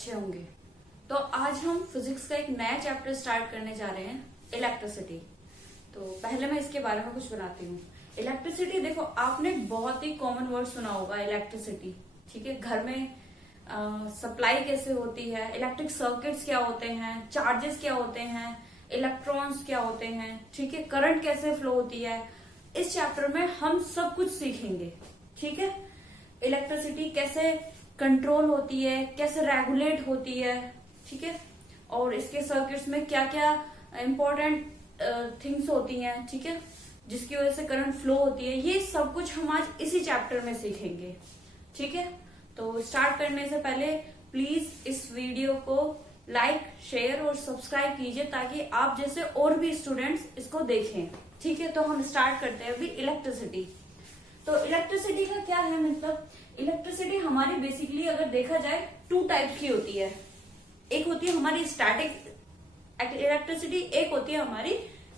अच्छे होंगे। तो आज हम फिजिक्स का एक नया चैप्टर स्टार्ट करने जा रहे हैं, इलेक्ट्रिसिटी। तो पहले मैं इसके बारे में कुछ बनाती हूँ। इलेक्ट्रिसिटी, देखो आपने बहुत ही कॉमन वर्ड सुना होगा इलेक्ट्रिसिटी, ठीक है। घर में सप्लाई कैसे होती है, इलेक्ट्रिक सर्किट्स क्या होते हैं, चार्जेस क्या होते हैं, इलेक्ट्रॉन्स क्या होते हैं, ठीक है, करंट कैसे फ्लो होती है। इस चैप्टर में हम सब कुछ सीखेंगे, ठीक है। इलेक्ट्रिसिटी कैसे कंट्रोल होती है, कैसे रेगुलेट होती है, ठीक है, और इसके सर्किट्स में क्या क्या इंपॉर्टेंट थिंग्स होती हैं, ठीक है, जिसकी वजह से करंट फ्लो होती है। ये सब कुछ हम आज इसी चैप्टर में सीखेंगे, ठीक है। तो स्टार्ट करने से पहले प्लीज इस वीडियो को लाइक, शेयर और सब्सक्राइब कीजिए ताकि आप जैसे और भी स्टूडेंट्स इसको देखें, ठीक है। तो हम स्टार्ट करते हैं अभी इलेक्ट्रिसिटी। तो इलेक्ट्रिसिटी का क्या है, मतलब इलेक्ट्रिसिटी हमारी बेसिकली अगर देखा जाए टू टाइप की होती है। एक होती है हमारी स्टैटिक इलेक्ट्रिसिटी, एक होती है हमारी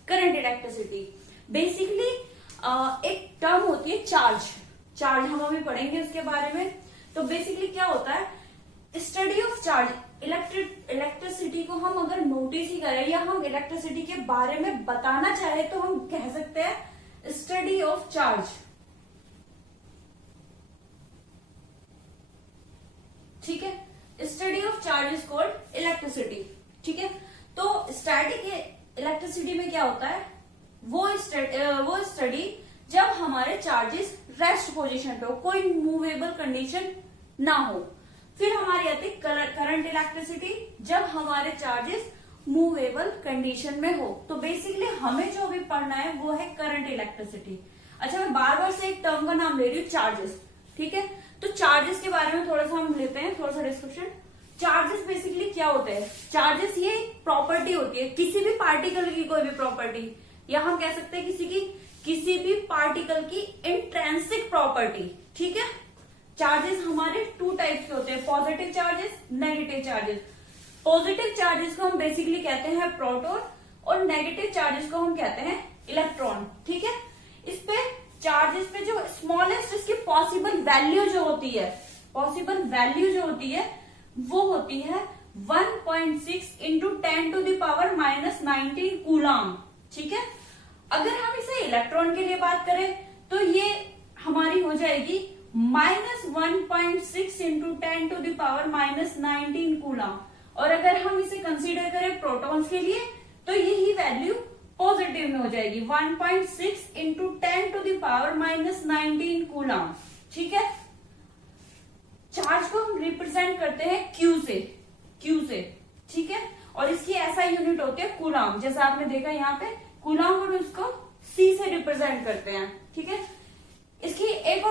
करंट इलेक्ट्रिसिटी। बेसिकली एक टर्म होती है चार्ज। चार्ज हम अभी पढ़ेंगे उसके बारे में। तो बेसिकली क्या होता है, स्टडी ऑफ चार्ज। इलेक्ट्रिसिटी को हम अगर नोटिस ही करें या हम इलेक्ट्रिसिटी के बारे में बताना चाहे तो हम कह सकते हैं स्टडी ऑफ चार्ज, ठीक है। Study of charge is called electricity, ठीक है। तो स्टैटिक इलेक्ट्रिसिटी में क्या होता है, वो स्टडी जब हमारे चार्जेस रेस्ट पोजीशन पे हो, कोई मूवेबल कंडीशन ना हो। फिर हमारी आती है करंट इलेक्ट्रिसिटी, जब हमारे चार्जेस मूवेबल कंडीशन में हो। तो बेसिकली हमें जो अभी पढ़ना है वो है करंट इलेक्ट्रिसिटी। अच्छा, मैं बार बार से एक टर्म का नाम ले रही हूँ, चार्जेस, ठीक है। तो चार्जेस के बारे में थोड़ा सा हम लेते हैं, थोड़ा सा डिस्क्रिप्शन। चार्जेस बेसिकली क्या होते हैं, चार्जेस ये प्रॉपर्टी होती है किसी भी पार्टिकल की, कोई भी प्रॉपर्टी, या हम कह सकते हैं किसी भी पार्टिकल की इंट्रिंसिक प्रॉपर्टी, ठीक है। चार्जेस हमारे टू टाइप्स के होते हैं, positive charges, negative charges. Positive charges को हम बेसिकली कहते हैं प्रोटॉन और नेगेटिव चार्जेस को हम कहते हैं इलेक्ट्रॉन, ठीक है। इस पे चार्जेस पे जो स्मॉलेस्ट इसकी पॉसिबल वैल्यू जो होती है, वो होती है 1.6 इंटू 10⁻⁻19 कूलम, ठीक है। अगर हम इसे इलेक्ट्रॉन के लिए बात करें तो ये हमारी हो जाएगी -1.6 इंटू 10⁻⁻19 कूलम। और अगर हम इसे कंसीडर करें प्रोटॉन्स के लिए तो यही वैल्यू पॉजिटिव में हो जाएगी 1.6 इंटू 10⁻⁻19 कूलम, ठीक है। चार्ज को हम रिप्रेजेंट करते हैं क्यू से, ठीक है। और इसकी ऐसा यूनिट होती है कूलम, जैसा आपने देखा यहाँ पे कूलम, और इसको सी से रिप्रेजेंट करते हैं, ठीक है। इसकी एक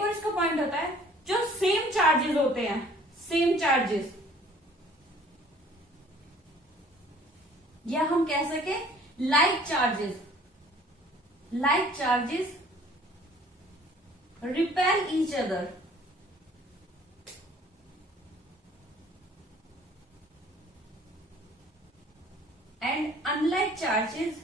और इसका पॉइंट होता है, जो सेम चार्जेस होते हैं, सेम चार्जेस, या हम कह सके like charges repel each other, and unlike charges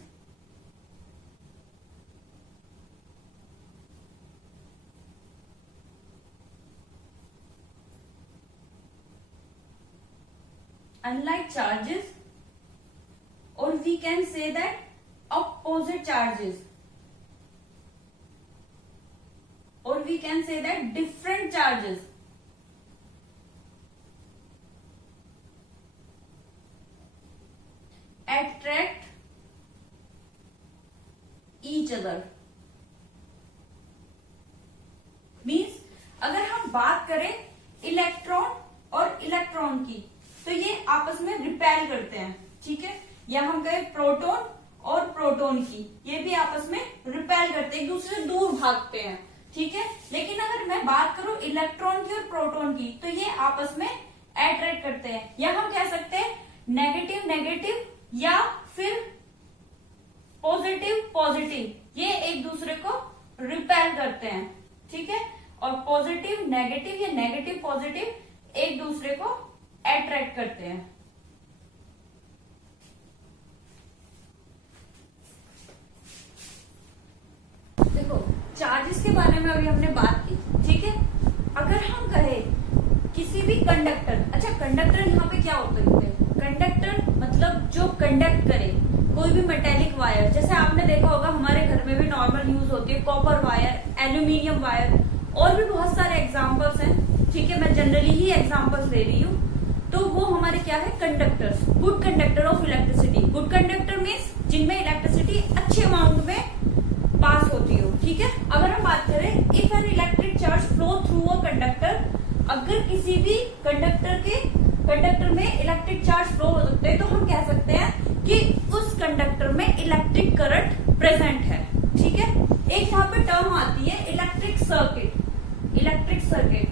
or we can say that opposite charges, or we can say that different charges attract each other। Means अगर हम बात करें इलेक्ट्रॉन और इलेक्ट्रॉन की तो ये आपस में रिपेल करते हैं, ठीक है। या हम कहें प्रोटॉन और प्रोटॉन की, ये भी आपस में रिपेल करते हैं, एक दूसरे से दूर भागते हैं, ठीक है। लेकिन अगर मैं बात करूं इलेक्ट्रॉन की और प्रोटॉन की तो ये आपस में अट्रैक्ट करते हैं, या हम कह सकते हैं नेगेटिव या फिर पॉजिटिव, ये एक दूसरे को रिपेल करते हैं, ठीक है। और पॉजिटिव नेगेटिव या नेगेटिव पॉजिटिव एक दूसरे को अट्रैक्ट करते हैं। देखो चार्जेस के बारे में अभी हमने बात की, ठीक है। अगर हम कहें किसी भी कंडक्टर, अच्छा कंडक्टर यहाँ पे क्या होते हैं? कंडक्टर मतलब जो कंडक्ट करे कोई भी मेटेलिक वायर। जैसे आपने देखा होगा हमारे घर में भी नॉर्मल यूज होती है कॉपर वायर, एल्यूमिनियम वायर, और भी बहुत सारे एग्जाम्पल्स हैं। ठीक है, मैं जनरली ही एग्जाम्पल्स ले रही हूँ। तो वो हमारे क्या है? Conductors, good conductor of electricity. Good conductor means जिनमें इलेक्ट्रिसिटी अच्छे अमाउंट में पास होती हो। ठीक है, अगर हम बात करें if an electric charge flow through a conductor, अगर किसी भी कंडक्टर में इलेक्ट्रिक चार्ज फ्लो हो सकते हैं तो हम कह सकते हैं कि उस कंडक्टर में इलेक्ट्रिक करंट प्रेजेंट है। ठीक है, एक यहाँ पे टर्म आती है इलेक्ट्रिक सर्किट। इलेक्ट्रिक सर्किट,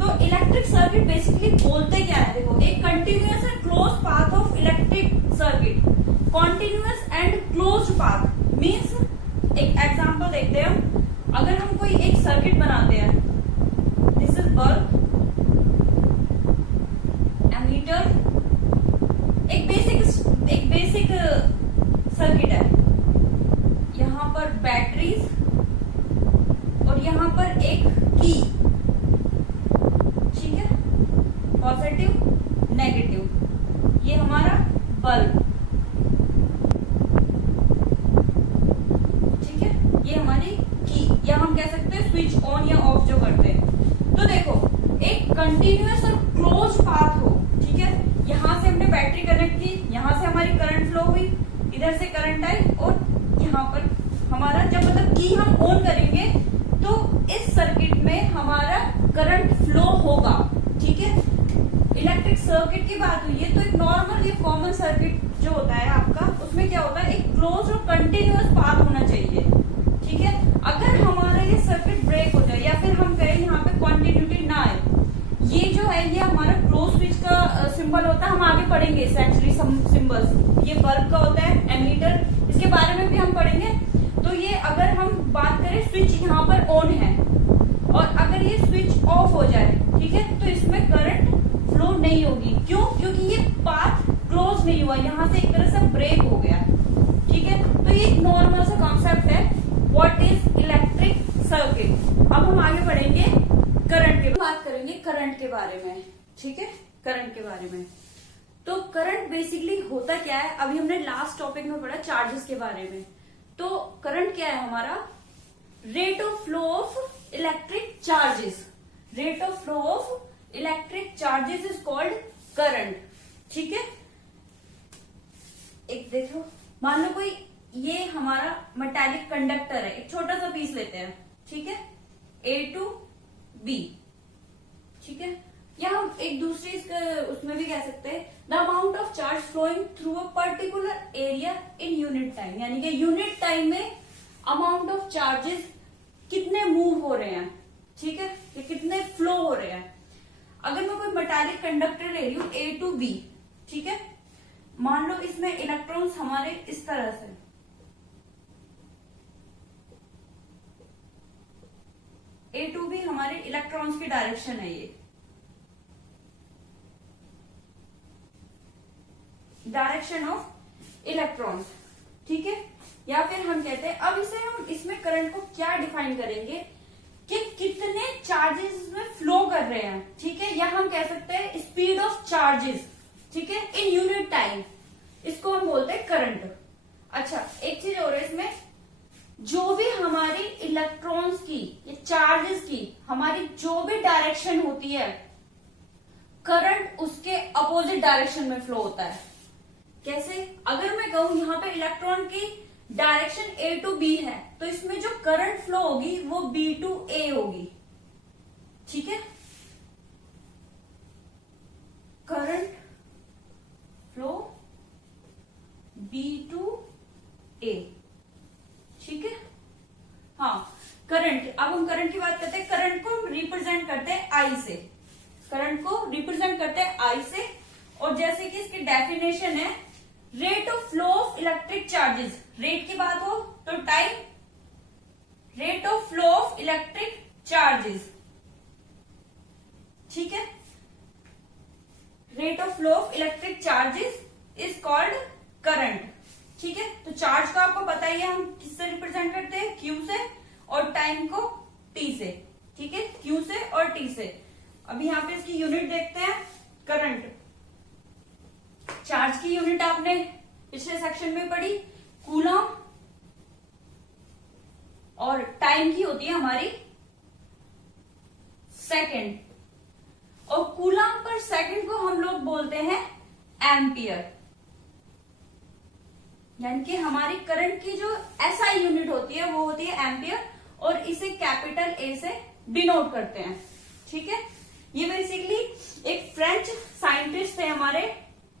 तो इलेक्ट्रिक सर्किट बेसिकली बोलते क्या है? देखो, एक continuous and close path of electric circuit. Continuous and close path means, एक एग्जांपल देखते हैं हम। अगर हम कोई एक सर्किट बनाते हैं, दिस इज बल्ब, एमीटर, एक बेसिक सर्किट है। यहां पर बैटरीज और यहां पर एक की। ठीक है, पॉजिटिव नेगेटिव, ये हमारा बल्ब। ठीक है, ये हमारी की, या हम कह सकते हैं स्विच ऑन या ऑफ जो करते हैं। तो देखो, एक कंटिन्यूअस और क्लोज पाथ हो। ठीक है, यहां से हमने बैटरी कनेक्ट की, यहां से हमारी करंट फ्लो हुई, इधर से करंट आई, और यहाँ पर हमारा जब मतलब की हम ऑन करेंगे तो इस सर्किट में हमारा करंट फ्लो होगा। ठीक है, इलेक्ट्रिक सर्किट की बात हुई है तो एक नॉर्मल ये कॉमन सर्किट जो होता है आपका, उसमें क्या होता है? एक क्लोज और कंटिन्यूअस पाथ होना चाहिए। ठीक है, अगर हमारा ये सर्किट ब्रेक हो जाए या फिर हम कहें यहाँ पे कंटिन्यूटी ना आए, ये जो है ये हमारा क्लोज स्विच का सिंबल होता है। हम आगे पढ़ेंगे इसे एक्चुअली सिंबल्स। ये बल्ब का होता है, एमीटर, इसके बारे में भी हम पढ़ेंगे। तो ये अगर हम बात करें, स्विच यहाँ पर ऑन है और अगर ये स्विच ऑफ हो जाए, ठीक है, तो इसमें करंट फ्लो नहीं होगी। क्यों? क्योंकि ये पाथ क्लोज नहीं हुआ, यहाँ से एक तरह से ब्रेक हो गया। ठीक है, तो ये एक नॉर्मल सा कॉन्सेप्ट है, व्हाट इज इलेक्ट्रिक सर्किट। अब हम आगे बढ़ेंगे करंट के, बात करेंगे करंट के बारे में। ठीक है, करंट के बारे में। तो करंट बेसिकली होता क्या है? अभी हमने लास्ट टॉपिक में पढ़ा चार्जेस के बारे में। तो करंट क्या है हमारा? Rate of flow of electric charges. Rate of flow of electric charges is called current. ठीक है, एक देखो, मान लो कोई ये हमारा मेटालिक कंडक्टर है, एक छोटा सा पीस लेते हैं। ठीक है, ए टू बी। ठीक है, या हम एक दूसरी उसमें भी कह सकते हैं the amount of charge flowing through a particular area in unit time, यानी कि यूनिट टाइम में अमाउंट ऑफ चार्जेस कितने मूव हो रहे हैं। ठीक है, कि कितने फ्लो हो रहे हैं। अगर मैं कोई मेटालिक कंडक्टर ले रही हूं ए टू बी, ठीक है, मान लो इसमें इलेक्ट्रॉन्स हमारे इस तरह से, ए टू बी हमारे इलेक्ट्रॉन्स की डायरेक्शन है, ये डायरेक्शन ऑफ इलेक्ट्रॉन्स। ठीक है, या फिर हम कहते हैं, अब इसे हम इसमें करंट को क्या डिफाइन करेंगे कि कितने चार्जेस इसमें फ्लो कर रहे हैं। ठीक है, या हम कह सकते हैं स्पीड ऑफ चार्जेस। ठीक है, इन यूनिट टाइम, इसको हम बोलते हैं करंट। अच्छा, एक चीज और है इसमें, जो भी हमारी इलेक्ट्रॉन्स की या चार्जेस की हमारी जो भी डायरेक्शन होती है, करंट उसके अपोजिट डायरेक्शन में फ्लो होता है। कैसे? अगर मैं कहूं यहां पे इलेक्ट्रॉन की डायरेक्शन ए टू बी है, तो इसमें जो करंट फ्लो होगी वो बी टू ए होगी। ठीक है, करंट फ्लो बी टू ए। ठीक है, हाँ, करंट, अब हम करंट की बात करते हैं। करंट को हम रिप्रेजेंट करते हैं आई से, करंट को रिप्रेजेंट करते हैं आई से। और जैसे कि इसकी डेफिनेशन है, rate of flow of electric charges. Rate की बात हो तो time, rate of flow of electric charges. ठीक है, rate of flow of electric charges is called current. ठीक है, तो चार्ज का आपको पता ही है, हम किससे रिप्रेजेंट करते हैं? क्यू से, और टाइम को टी से। ठीक है, क्यू से और टी से। अभी यहाँ पे इसकी यूनिट देखते हैं, करंट। चार्ज की यूनिट आपने पिछले सेक्शन में पढ़ी, कूलम, और टाइम की होती है हमारी सेकंड, और कूलम पर सेकंड को हम लोग बोलते हैं एम्पियर। यानी कि हमारी करंट की जो एसआई यूनिट होती है वो होती है एम्पियर, और इसे कैपिटल ए से डिनोट करते हैं। ठीक है, ये बेसिकली एक फ्रेंच साइंटिस्ट थे हमारे,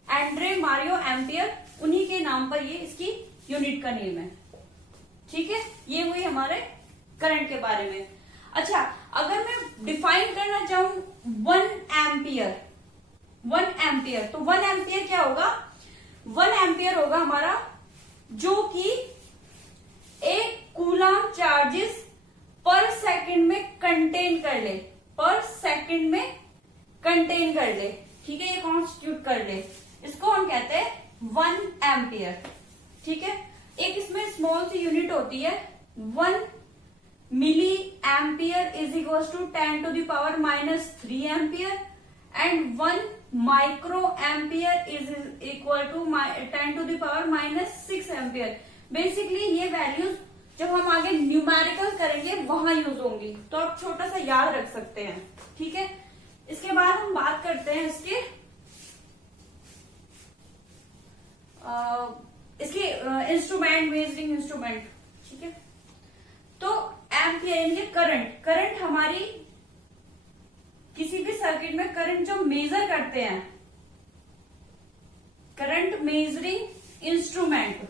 एंड्रे मारियो एम्पियर, उन्हीं के नाम पर ये इसकी यूनिट का नेम है। ठीक है, ये हुई हमारे करंट के बारे में। अच्छा, अगर मैं डिफाइन करना चाहूं 1 एम्पियर, 1 एम्पियर, तो 1 एम्पियर क्या होगा? 1 एम्पियर होगा हमारा जो कि एक कूलम चार्जेस पर सेकंड में कंटेन कर ले, पर सेकंड में कंटेन कर ले। ठीक है, ये कॉन्स्टिट्यूट कर ले, इसको हम कहते हैं 1 एम्पियर। ठीक है, एक इसमें स्मॉल सी यूनिट होती है, 1 milli ampere is equal to 10⁻³ ampere, and 1 micro ampere is equal to 10⁻⁻6 ampere. Basically ये वैल्यूज जब हम आगे न्यूमेरिकल करेंगे वहां यूज होंगी, तो आप छोटा सा याद रख सकते हैं। ठीक है, इसके बाद हम बात करते हैं इसके इंस्ट्रूमेंट, मेजरिंग इंस्ट्रूमेंट। ठीक है, तो एम्पियर यानी करंट हमारी किसी भी सर्किट में करंट जो मेजर करते हैं, करंट मेजरिंग इंस्ट्रूमेंट,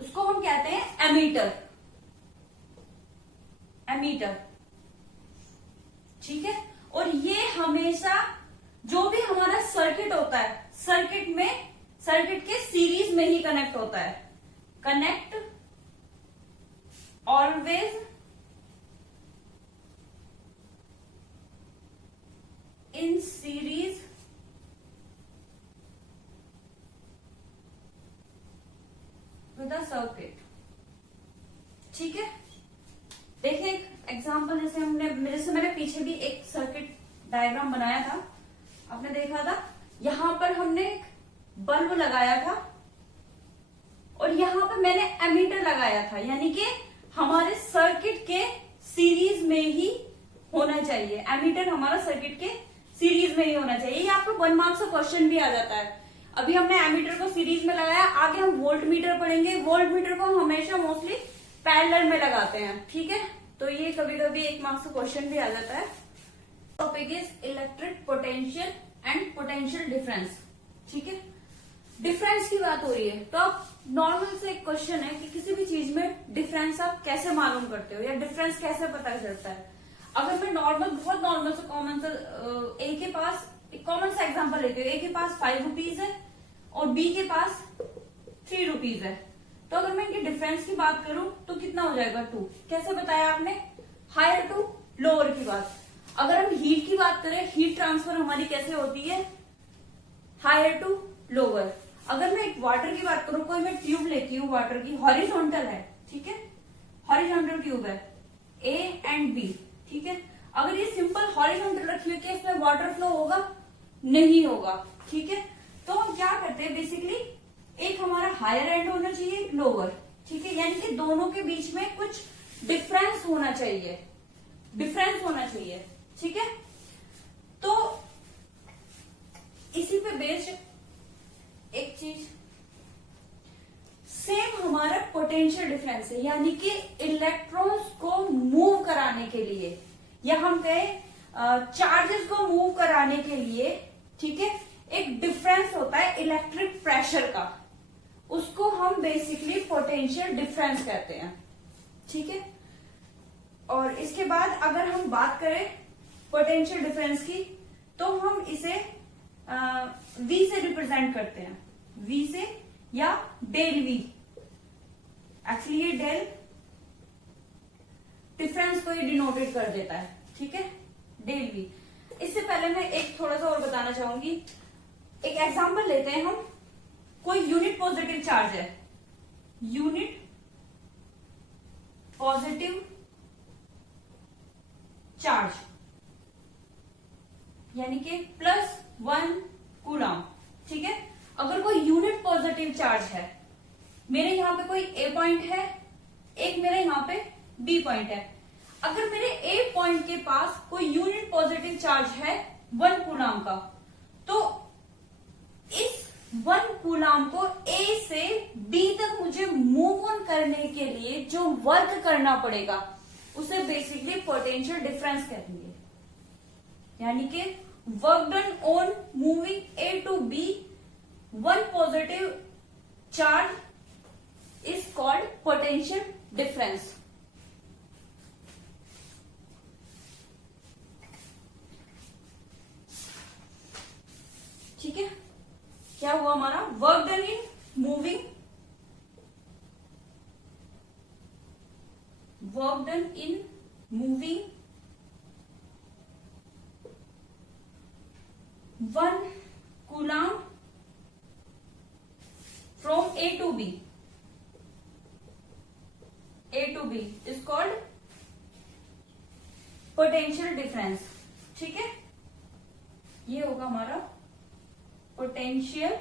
उसको हम कहते हैं एमीटर। एमीटर, ठीक है, और ये हमेशा जो भी हमारा सर्किट होता है, सर्किट के सीरीज में ही कनेक्ट होता है। Connect always in series with a circuit. ठीक है, देखिए एग्जांपल, जैसे मैंने पीछे भी एक सर्किट डायग्राम बनाया था, आपने देखा था, यहां पर हमने बल्ब लगाया था और यहां पर मैंने एमीटर लगाया था, यानी कि हमारे सर्किट के सीरीज में ही होना चाहिए। एमीटर हमारा सर्किट के सीरीज में ही होना चाहिए। ये आपको 1 मार्क्स का क्वेश्चन भी आ जाता है। अभी हमने एमीटर को सीरीज में लगाया, आगे हम वोल्ट मीटर पढ़ेंगे। वोल्ट मीटर को हम हमेशा मोस्टली पैरेलल में लगाते हैं। ठीक है, तो ये कभी कभी 1 मार्क्स का क्वेश्चन भी आ जाता है। Topic is electric potential and potential difference. ठीक है, डिफरेंस की बात हो रही है, तो आप नॉर्मल से एक क्वेश्चन है कि किसी भी चीज में डिफरेंस आप कैसे मालूम करते हो या डिफरेंस कैसे पता चलता है। अगर मैं बहुत नॉर्मल से कॉमन सा ए के पास एक कॉमन सा एग्जांपल लेते हो, ए के पास 5 रुपीज है और बी के पास 3 रुपीज है, तो अगर मैं इनके डिफरेंस की बात करूं तो कितना हो जाएगा? 2। कैसे बताया आपने? हायर टू लोअर की बात। अगर हम हीट की बात करें, हीट ट्रांसफर हमारी कैसे होती है? Higher to lower. अगर मैं एक वाटर की बात करूं, कोई मैं ट्यूब लेती हूँ वाटर की, हॉरिजॉन्टल है, ठीक है, हॉरिजॉन्टल ट्यूब है ए एंड बी। ठीक है, अगर ये सिंपल हॉरिजॉन्टल रखी हुई, इसमें वाटर फ्लो होगा? नहीं होगा। ठीक है, तो हम क्या करते हैं, बेसिकली एक हमारा हायर एंड होना चाहिए, एक लोअर। ठीक है, यानी कि दोनों के बीच में कुछ डिफरेंस होना चाहिए, डिफरेंस होना चाहिए। ठीक है, तो इसी पे बेस्ड एक चीज सेम हमारा पोटेंशियल डिफरेंस है, यानी कि इलेक्ट्रॉन्स को मूव कराने के लिए या हम कहें चार्जेस को मूव कराने के लिए, ठीक है, एक डिफरेंस होता है इलेक्ट्रिक प्रेशर का, उसको हम बेसिकली पोटेंशियल डिफरेंस कहते हैं। ठीक है, और इसके बाद अगर हम बात करें पोटेंशियल डिफरेंस की, तो हम इसे V से रिप्रेजेंट करते हैं, V से या डेल V। एक्चुअली ये डेल डिफरेंस को ये डिनोटेड कर देता है। ठीक है, डेल V। इससे पहले मैं एक थोड़ा सा और बताना चाहूंगी। एक एग्जांपल लेते हैं हम, कोई यूनिट पॉजिटिव चार्ज है, यूनिट पॉजिटिव चार्ज, यानी कि +1 कूलम। ठीक है, अगर कोई यूनिट पॉजिटिव चार्ज है, मेरे यहाँ पे कोई ए पॉइंट है, एक मेरे यहाँ पे बी पॉइंट है, अगर मेरे ए पॉइंट के पास कोई यूनिट पॉजिटिव चार्ज है 1 कूलम का, तो इस 1 कूलम को ए से बी तक मुझे मूव ऑन करने के लिए जो वर्क करना पड़ेगा उसे बेसिकली पोटेंशियल डिफरेंस कहेंगे। यानी कि work done on moving A to B 1 positive charge is called potential difference. ठीक है, क्या हुआ हमारा, work done in moving, work done in moving 1 coulomb from A to B, A to B is called potential difference. ठीक है, ये होगा हमारा potential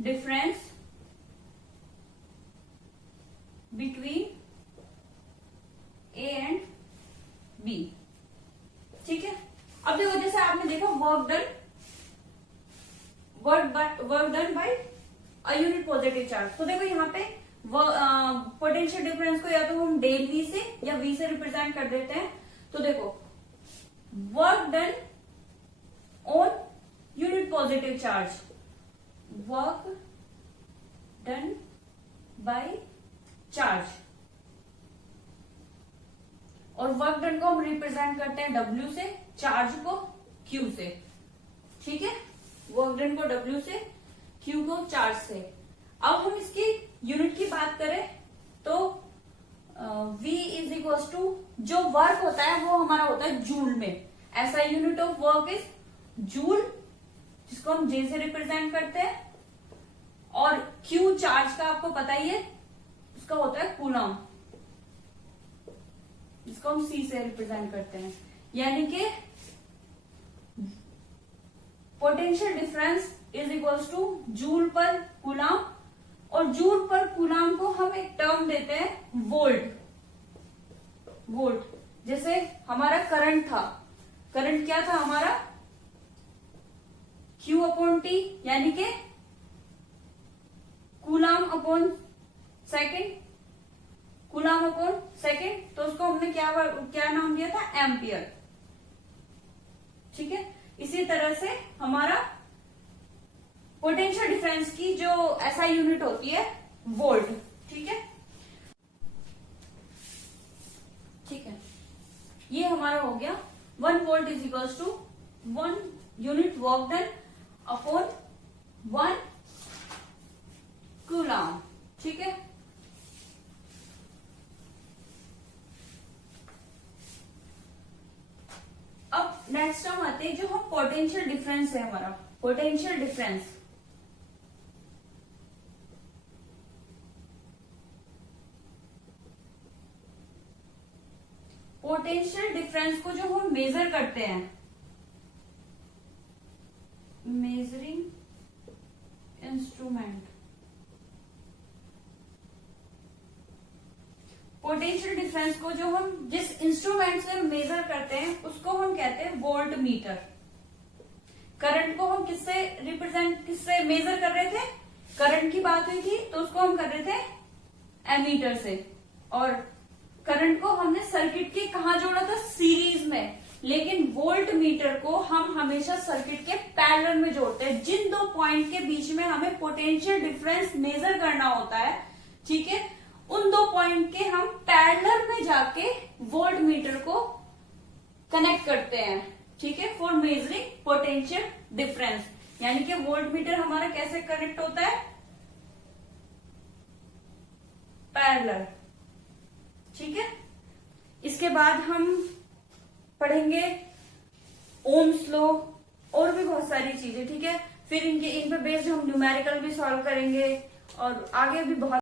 difference between A and B. ठीक है, अब देखो जैसे आपने देखा work done by a unit positive charge, तो देखो यहाँ पे पोटेंशियल डिफरेंस को या तो हम डेल वी से या वी से रिप्रेजेंट कर देते हैं। तो देखो work done on unit positive charge, work done by charge, और वर्क डन को हम रिप्रेजेंट करते हैं W से, चार्ज को Q से। ठीक है, वर्क डन को W से, Q को चार्ज से। अब हम इसकी यूनिट की बात करें तो V इज इक्वल टू, जो वर्क होता है वो हमारा होता है जूल में। ऐसा unit of work is joule, जिसको हम J से रिप्रेजेंट करते हैं, और Q चार्ज का आपको पता ही है, उसका होता है कूलम, जिसको हम C से रिप्रेजेंट करते हैं। यानी कि potential difference is equal two joule पर कूलम, और जूल पर कूलम को हम एक टर्म देते हैं वोल्ट। वोल्ट, जैसे हमारा करंट था, करंट क्या था हमारा, Q अपॉन T, यानी कि coulomb upon second, coulomb upon second, तो उसको हमने क्या नाम दिया था, एम्पियर। ठीक है, इसी तरह से हमारा पोटेंशियल डिफरेंस की जो ऐसा यूनिट होती है वोल्ट। ठीक है, ठीक है, ये हमारा हो गया 1 volt is equal to 1 unit work done upon 1 coulomb. ठीक है, अब नेक्स्ट हम आते हैं, जो हम पोटेंशियल डिफरेंस है हमारा, पोटेंशियल डिफरेंस। पोटेंशियल डिफरेंस को जो हम मेजर करते हैं, मेजरिंग इंस्ट्रूमेंट, पोटेंशियल डिफरेंस को जो हम जिस इंस्ट्रूमेंट से मेजर करते हैं उसको हम कहते हैं वोल्ट मीटर। करंट को हम किससे मेजर कर रहे थे, करंट की बात हुई थी तो उसको हम कर रहे थे एमीटर से, और करंट को हमने सर्किट के कहा जोड़ा था, सीरीज में। लेकिन वोल्ट मीटर को हम हमेशा सर्किट के पैरेलल में जोड़ते हैं। जिन दो पॉइंट के बीच में हमें पोटेंशियल डिफरेंस मेजर करना होता है, ठीक है, उन दो पॉइंट के हम पैरेलल में जाके वोल्ट मीटर को कनेक्ट करते हैं। ठीक है, फॉर मेजरिंग पोटेंशियल डिफरेंस। यानी कि वोल्ट मीटर हमारा कैसे कनेक्ट होता है, पैरेलल। ठीक है, इसके बाद हम पढ़ेंगे ओम्स लॉ और भी बहुत सारी चीजें। ठीक है, फिर इन पे बेस्ड हम न्यूमेरिकल भी सॉल्व करेंगे और आगे भी बहुत